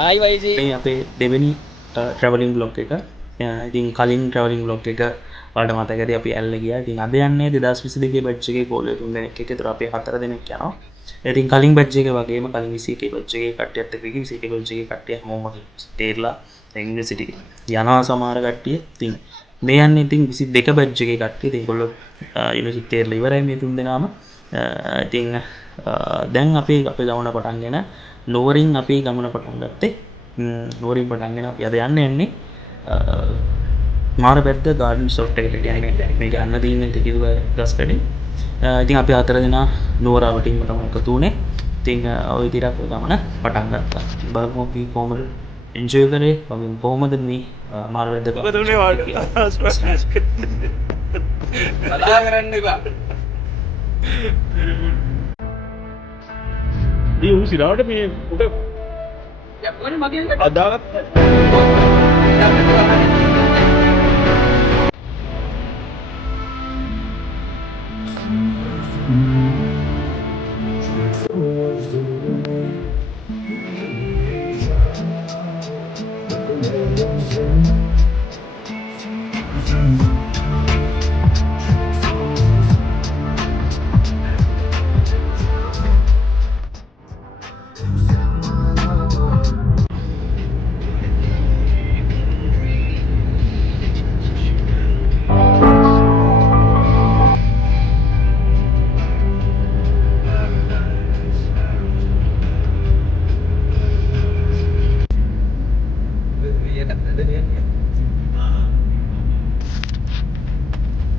ආයි වයිසි මේ අපේ දෙවෙනි ට්‍රැවලින් බ්ලොග් එක. ඉතින් කලින් ට්‍රැවලින් බ්ලොග් එක වලට මතක ඇති අපි ඇල්ල ගියා. ඉතින් අද යන්නේ 2022 බැච් එකේ ගෝලයෝ තුන් දෙනෙක් එක්ක. ඒතර අපි හතර දෙනෙක් යනවා. ඉතින් කලින් බැච් එක වගේම කලින් 21 බැච් එකේ කට්ටියත් එක්ක 21 බැච් එකේ කට්ටිය හැමෝම තේරලා යුනිවර්සිටි යනවා සමහර කට්ටිය. ඉතින් මේ යන්නේ ඉතින් 22 බැච් එකේ කට්ටිය. ඉතින් ඒගොල්ලෝ යුනිවර්සිටි තේරලා ඉවරයි මේ තුන් දෙනාම. ඉතින් දැන් අපි අපේ ගමන පටන්ගෙන ලෝවරින් අපි ගමන පටන් ගත්තේ. ලෝවරින් පටන්ගෙන අපි අද යන්නේ මාර පැත්ත ගාඩන් සොට් එකට යන්නේ. මේක යන්න තියෙන්නේ ටිකිදුව ගස්කඩේ. ඉතින් අපි හතර දෙනා නුවරවටින්ම තමයි එකතු වුණේ. ඉතින් ওই විදිහට අපේ ගමන පටන් ගත්තා. බලමු අපි කොහොමද එන්ජොයි කරේ. අපි කොහොමද මේ මාර පැත්ත ඔබතුනේ කතා කරන්න එපා. දී උන් සිරාවට මේ උඩ යප්පෝනේ මගෙන් අදාගත්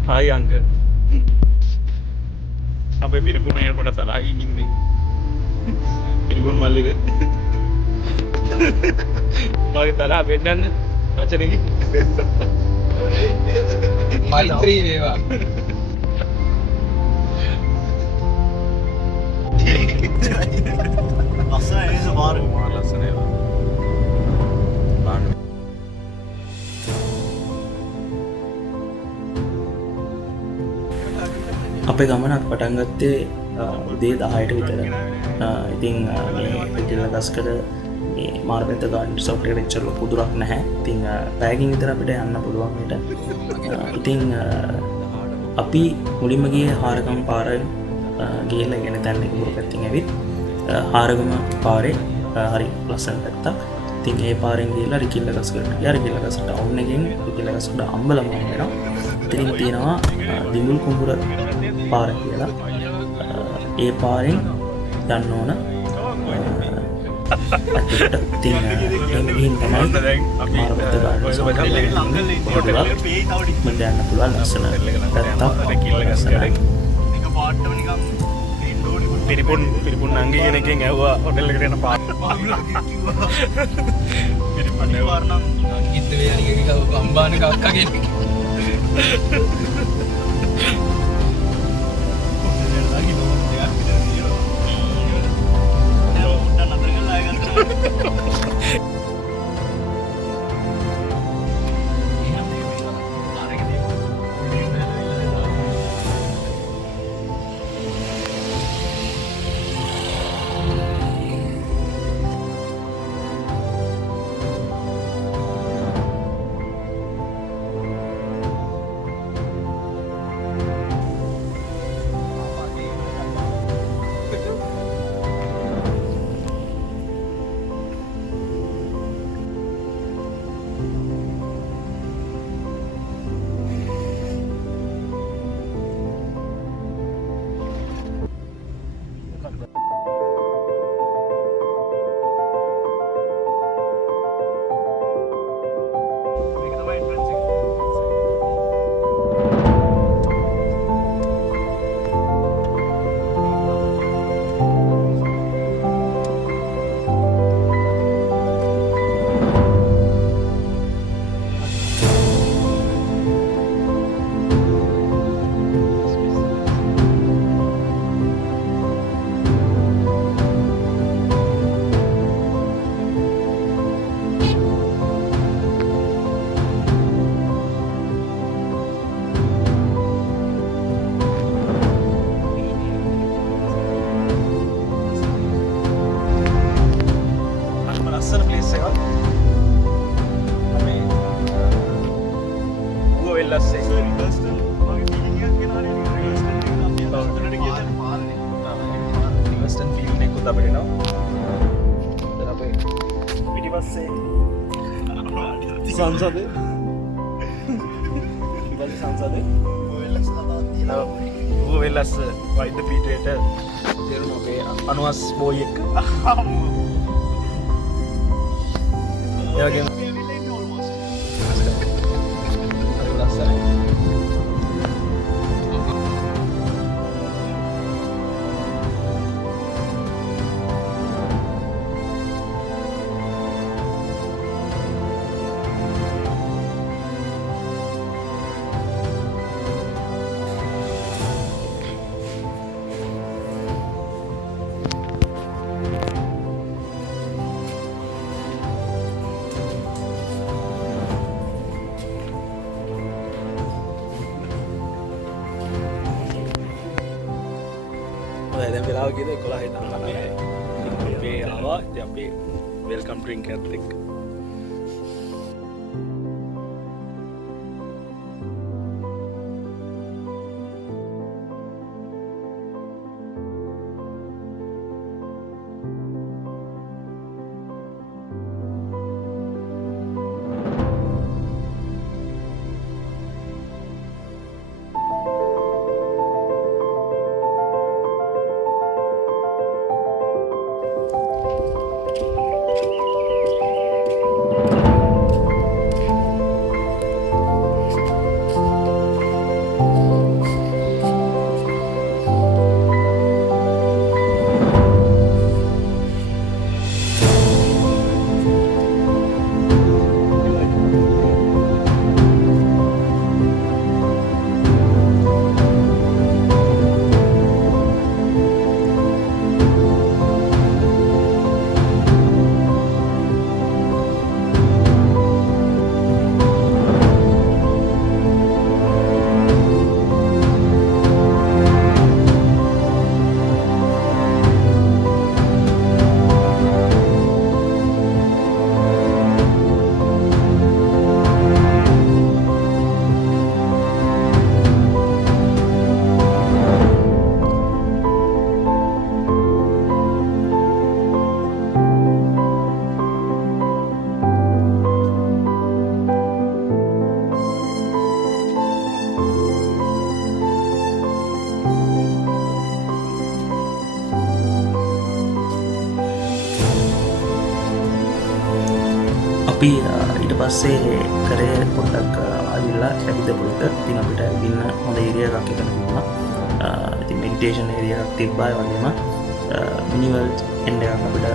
හායි අංකල් අපේ පිරිපුණ එයාට සලාහින් ඉන්නේ පිරිපුණ මල්ලික මගේ තරහ වෙන්නන්න වචනෙකි මෛත්‍රී වේවා. ලස්සන එනිස මාරු ලස්සන ඒවා අපේ ගමන අපි පටන් ගත්තේ උදේ 10ට විතර. ඉතින් මේ පිටිල්ල ගස්කඩ මේ මාර්ගත ගාඩන් රිසෝට් එකට එච්චර ලොකු දුරක් නැහැ. ඉතින් පැයකින් විතර අපිට යන්න පුළුවන් හෙට. ඉතින් අපි මුලින්ම ගියේ හාරගම පාරෙන් ගිහලා ඉගෙන තැන් එක මුරු පැත්තෙන් ඇවිත් හාරගම පාරේ හරි ලස්සන පැත්තක්. ඉතින් ඒ පාරෙන් ගිහලා රිකිල්ල ගස්කඩට ගියා. රිකිල්ල ගස්කඩ ටවුන් එකෙන් රිකිල්ල ගස්කඩ අම්බලම වෙනවා. ඉතින් තියෙනවා දිමුල් කුඹුර පාර කියලා. ඒ පාරෙන් යන්න ඕන. ඉතින් එමින් තමයි මාරපත ගාඩන් මම යන්න පුළුවන් ලස්සන පැත්තක්. පිරිපුන් නංගි කෙනකින් ඇහුවා හොටෙල් එකට යන පාට පිරිපුන් ඇහුවා නම් අංකිත් වේනික කම්බාන කක්කා කෙනෙක්. ලස්සන ප්ලේස් එකක්. මේ ඌව වෙල්ලස්සේ වෙස්ටර්න් ෆීල්ඩ් එකකුත් අපිට එනවා. දැන් අපේ පිටිපස්සේ සංසදේ සංසදේ ඌව වෙල්ලස්ස වෛද්‍ය පීඨයට දෙරුම අපේ අනුවස් බෝයි එක්ක. ඒ වගේම හරි ලස්සනයි. දැන් වෙලාව කීයද 11යි තමයි. අපේ ආවා ඉතින් අපේ වෙල්කම් ඩ්‍රින්ක් එකත් එක්ක. අපි ඊට පස්සේ කරේ පොඩ්ඩක් ආවිල්ලා ඇවිදපු එක. ඉතින් අපිට ඇවිදින්න හොඳ ඒරියා එකක් එකන තිබුණා. ඉතින් මෙඩිටේෂන් ඒරියා එකක් තිබ්බා. ඒ වගේම මිනි වර්ල්ඩ් එන්ඩ් එකක් අපිට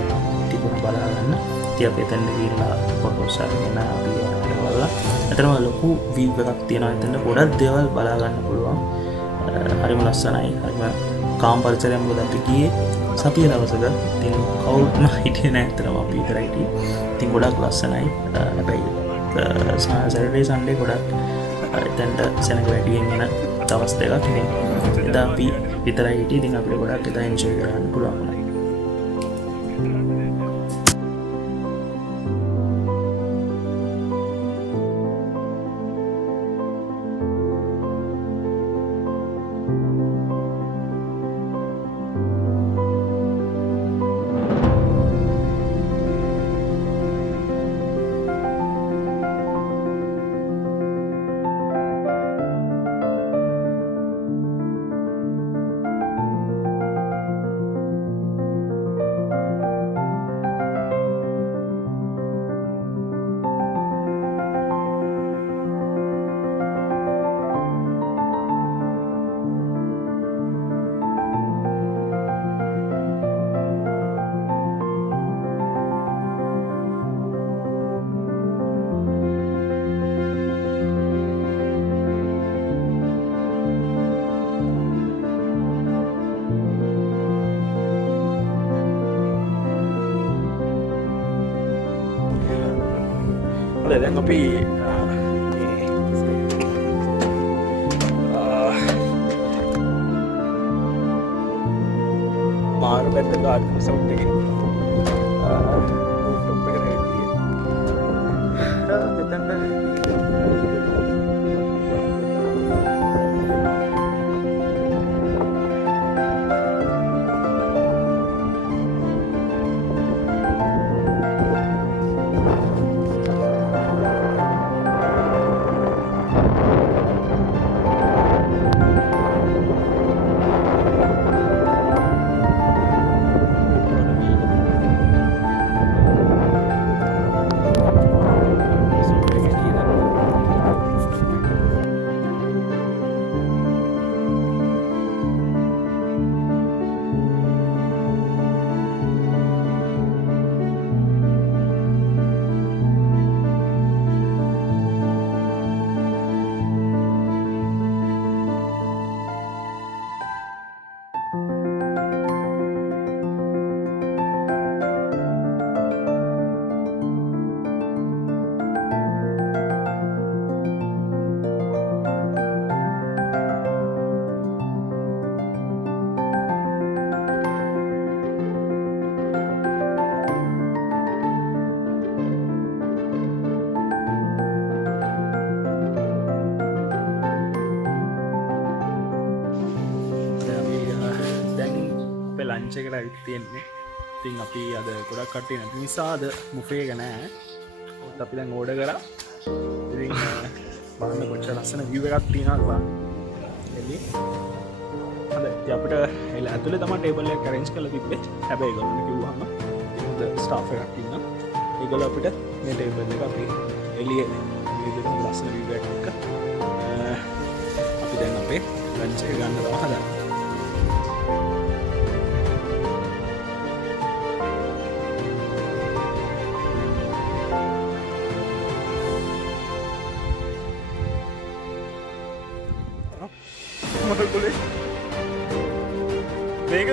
තිබුණා බලා ගන්න. ඉතින් අපි එතන ගිහිල්ලා ෆොටෝස් අරගෙන අපි ඒවල්ලා අතරම ලොකු වීව් එකක් තියෙනවා. එතන ගොඩක් දේවල් බලා ගන්න පුළුවන්. හරිම ලස්සනයි. හරිම කාම් පරිසරයක්. මොකද අපි ගියේ සතිය දවසක. ඉතින් කවුරුත්ම හිටියේ නැහැ. අතරම අපි විතරයි හිටියේ. ඉතින් ගොඩක් ලස්සනයි. හැබැයි සැටර්ඩේ සන්ඩේ ගොඩක් එතනට සෙනග වැඩියෙන් එන දවස් දෙකක්. ඉතින් එදා අපි විතරයි හිටියේ. ඉතින් අපිට ගොඩක් එදා එන්ජොයි කරන්න පුළුවන් වුණා. දැන් අපි මාරුපැත්ත ගාඩන් රිසෝට් එකේ රූෆ්ටොප් එකට ලංච් එකට ඇවිත් තියෙන්නේ. ඉතින් අපි අද ගොඩක් කට්ටිය නැති නිසා අද බුෆේ එක නෑ. ඔත් අපි දැන් ඕඩර් කරා. ඉතින් බලන්න කොච්චර ලස්සන view එකක් තියෙනවද බලන්න. එළි. හරි ඉතින් අපිට එළ ඇතුලේ තමයි ටේබල් එකක් arrange කරලා තිබ්බේ. හැබැයි ඒගොල්ලෝ කිව්වහම ඉතින් ස්ටාෆ් එකක් ඉන්නවා. ඒගොල්ලෝ අපිට මේ ටේබල් එක අපි එළියේ විදිහට ලස්සන view එකක් එක්ක අපි දැන් අපේ ලන්ච් එක ගන්න තමයි හදන්නේ. මොකද මේක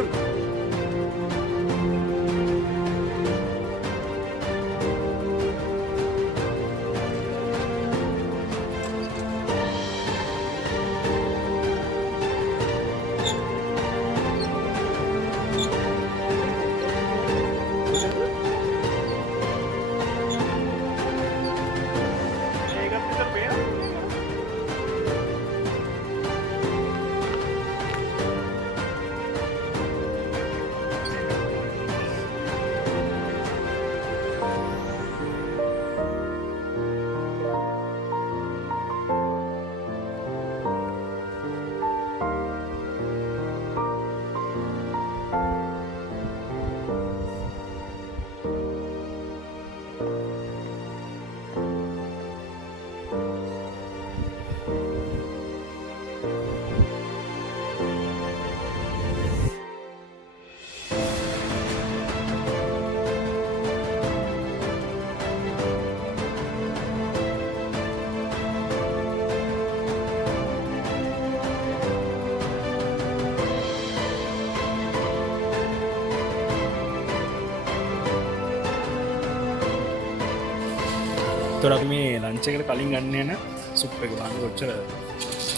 තොර අපි මේ ලන්ච් එකට කලින් ගන්න යන සුප් එක බලන්න කොච්චර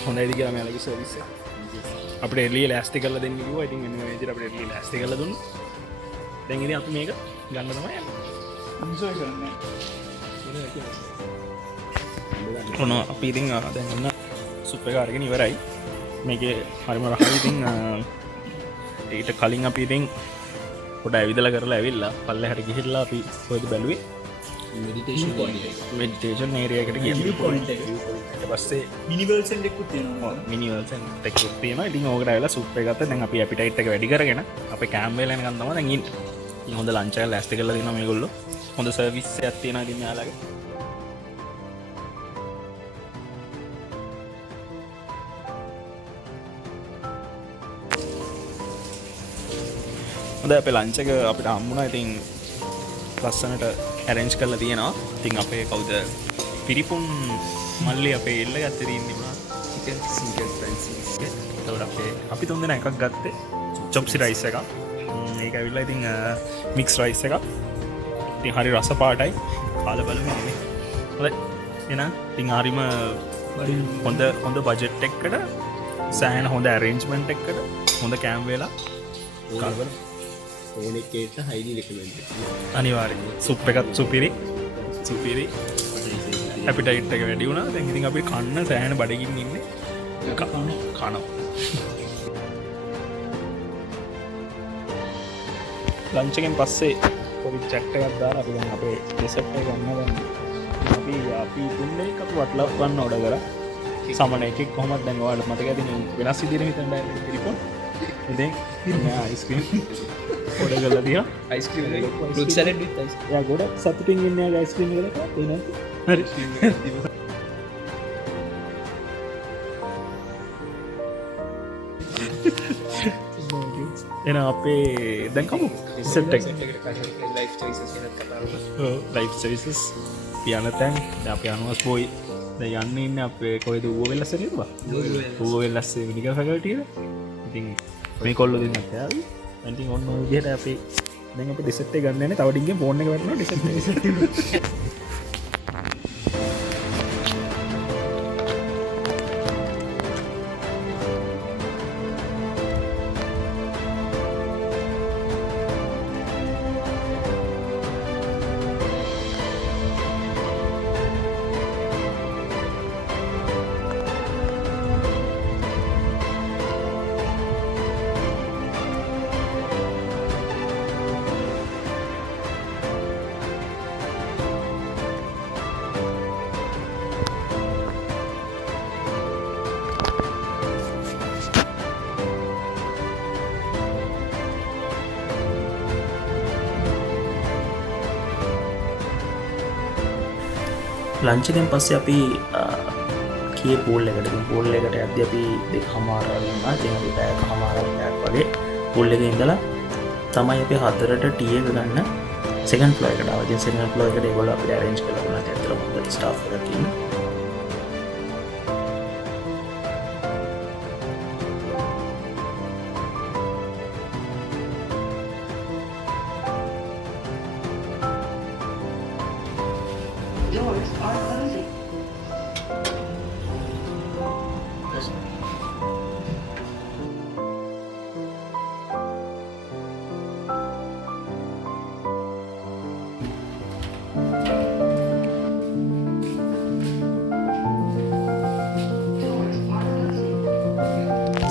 හොඳයිද කියලා මෙයාලගේ සර්විස් එක. අපිට එළිය ලෑස්ති කරලා දෙන්න කිව්වා. ඉතින් එන්න මේ විදිහට අපිට එළිය ලෑස්ති කරලා දුන්නා. දැන් ඉතින් අපි මේක ගන්න තමයි යන්නේ. එන්ජොයි කරන්න. ඔන්න අපි ඉතින් දැන් ඔන්න සුප් එක අරගෙන ඉවරයි. මේකේ හරිම රහයි. ඉතින් ඊට කලින් අපි ඉතින් පොඩ ඇවිදලා කරලා ඇවිල්ලා පල්ලෙහාට ගිහිල්ලා අපි කොහෙද බැලුවේ මෙඩිටේෂන් ඒරියා එකට ගියා. ඊට පස්සේ මිනිවර්ල්ඩ් සෙන්ටර් එකක් තියෙනවා. මිනිවර්ල්ඩ් සෙන්ටර් එකක් තියෙනවා. ඉතින් ඕකට ඇවිල්ලා සුප් එක ගත්තා. දැන් අපි ඇපිටයිට් එක වැඩි කරගෙන අපේ කැම්ප් වල යනකම් තමයි දැන් ඉන්නේ. ඉතින් හොඳ ලන්ච් එකක් ලෑස්ති කරලා දෙනවා මේගොල්ලෝ. හොඳ සර්විස් එකක් තියෙනවා ඉතින් යාළුවගේ. හොඳයි අපේ ලන්ච් එක අපිට හම්බුණා. ඉතින් ලස්සනට ඇරෙන්ජ් කරලා තියෙනවා. ඉතින් අපේ කවුද පිරිපුන් මල්ලි අපේ එල්ල ගත්තේ තියෙන්නේ මොනවද? චිකන් සිංගල් ෆ්‍රැන්සි. ඒතකොට අපි තුන් දෙනා එකක් ගත්තේ චොප්සි රයිස් එකක්. ඒක ඇවිල්ලා ඉතින් මික්ස් රයිස් එකක්. ඉතින් හරි රස පාටයි. කාලා බලමු ඉන්නේ. හොඳයි. එහෙනම් ඉතින් හරිම හොඳ බජට් එකකට සෑහෙන හොඳ ඇරේන්ජ්මන්ට් එකකට හොඳ කැම්ප් වෙලා කාලා බලමු. ඕනෙකේට හයිලි රෙකමෙන්ඩ්. අනිවාර්යෙන් සුප් එකත් සුපිරි ඇපිටයිට් එක වැඩි වුණා. දැන් ඉතින් අපි කන්න සෑහෙන බඩගින් ඉන්නේ. කනවා ලන්ච් එකෙන් පස්සේ පොඩි චැට් එකක් දාලා අපි දැන් අපේ ඩෙසර්ට් එක ගන්න. අපි තුන්නේ එකක් වට්ලව් ගන්න ඕඩර් කරා. සමන එකෙක් කොහොමද දැන් ඔයාලට මතක ඇතිනේ වෙනස් විදිහට හිතන්න බෑ පිළිපොන්. ඉතින් අයිස්ක්‍රීම් ඕඩර් කරලා තියා. Ice cream fruit salad with ice cream. යා ගොඩක් සතුටින් ඉන්නේ ආ අයිස්ක්‍රීම් එකකට. එනත් හරි. එන අපේ දැන් කමු සෙට් එක. ලයිෆ් චොයිසස් ගැන කතා කරමු. ලයිෆ් චොයිසස් පියාන තැන් අපි අනුවස් බොයි දැන් යන්නේ ඉන්නේ අපේ කොහෙද ඌවෙල්ලස්සේ නේද? ඌවෙල්ලස්සේ විනිගර් ෆැකල්ටි එක. ඉතින් මේ කොල්ලෝ දෙන්නත් යාවි. ඉතින් ඔන්න ඔය විදිහට අපි දැන් අපි ඩෙසර්ට් එක ගන්න යන්නේ. තව ඩිංගෙන් ෆෝන් එක වැටෙනවා ඩෙසර්ට් එක. ලංච් එකෙන් පස්සේ අපි කිය පූල් එකට යද්දී අපි 2:00 වුණා. ඉතින් අපි පැයක හමාරක් වගේ පූල් එකේ ඉඳලා තමයි අපි 4ට ටී එක ගන්න සෙකන්ඩ් ෆ්ලෝර් එකට ආවා. ඉතින් සෙකන්ඩ් ෆ්ලෝර් එකට ඒගොල්ලෝ අපිට අරේන්ජ් කරලා දුන්නා. ඒත් අතර හොඳ ස්ටාෆ් එකක් ඉන්නේ. Doors are closing. Doors are closing.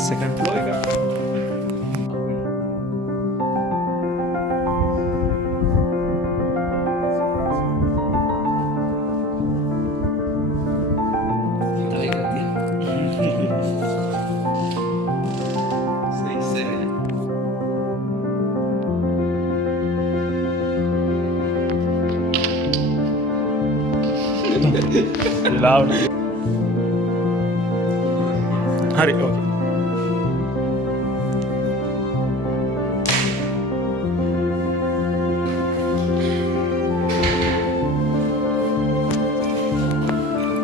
Second floor එක තව එකක් තියෙනවා. ඉස්සරහ. වෙලාවට හරි ඕකේ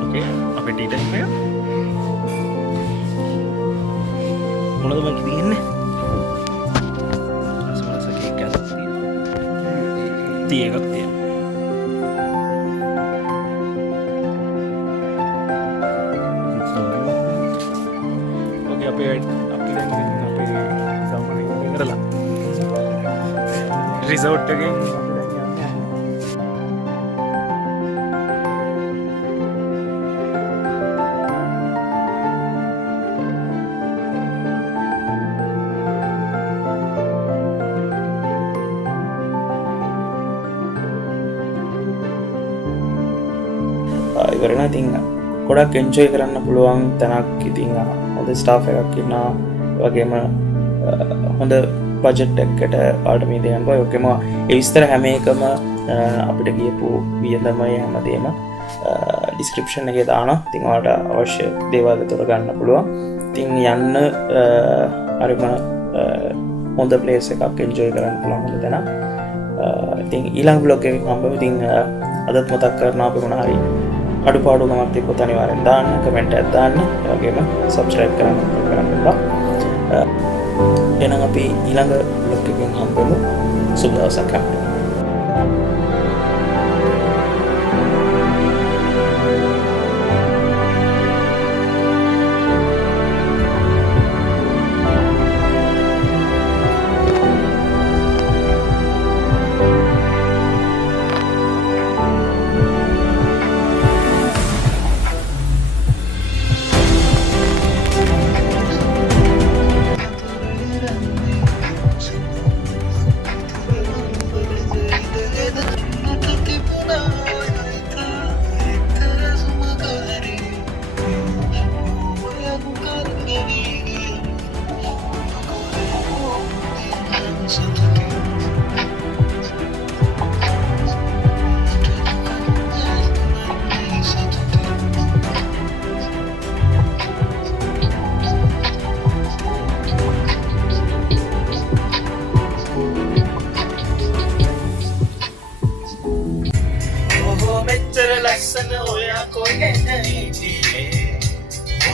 ඕකේ අපේ ටී ටයිම් එක මොනවද මම කියන්නේ අසමනස කේක් එකක් තියෙනවා ටී එකක් තියෙනවා ඕකේ අපි දැන් අපේ සම්මානය කරලා රිසෝට් එකෙන් අපි දැන් යන්නේ ඉවරන. ඉතින් ගොඩක් එන්ජොයි කරන්න පුළුවන් තැනක්. ඉතින් හොඳ ස්ටාෆ් එකක් ඉන්නවා. වගේම හොඳ බජට් එකකට පාට මේ දෙන්න බෑ. ඔකෙම ඒ විස්තර හැම එකම අපිට කියපු වියදමයි හැමදේම ඩිස්ක්‍රිප්ෂන් එකේ දානවා. ඉතින් ඔයාලට අවශ්‍ය දේවල් උතර ගන්න පුළුවන්. ඉතින් යන්න හරිම හොඳ ප්ලේස් එකක් එන්ජොයි කරන්න පුළුවන් හොඳ තැනක්. ඉතින් ඊළඟ බ්ලොග් එකකින් හම්බෙමු. ඉතින් අදත් මතක් කරනවා අපි මොනවා හරි අඩුපාඩුකමක් තිබ්බොත් අනිවාර්යෙන් දාන්න, කමෙන්ට් එකක් දාන්න. ඒ වගේම සබ්ස්ක්‍රයිබ් කරන්න එපා. එහෙනම් අපි ඊළඟ බ්ලොග් එකකින් හම්බෙමු. සුබ දවසක් හැමෝටම. ලස්සන ඔයා කොහෙද හිටියේ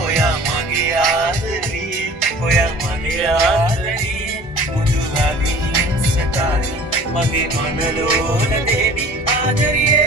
ඔයා මගේ ආදරේ ඔයා මගේ ආදරේ මුදුලාගේ සතාරි මගේ මනලෝන දේවි ආදරේ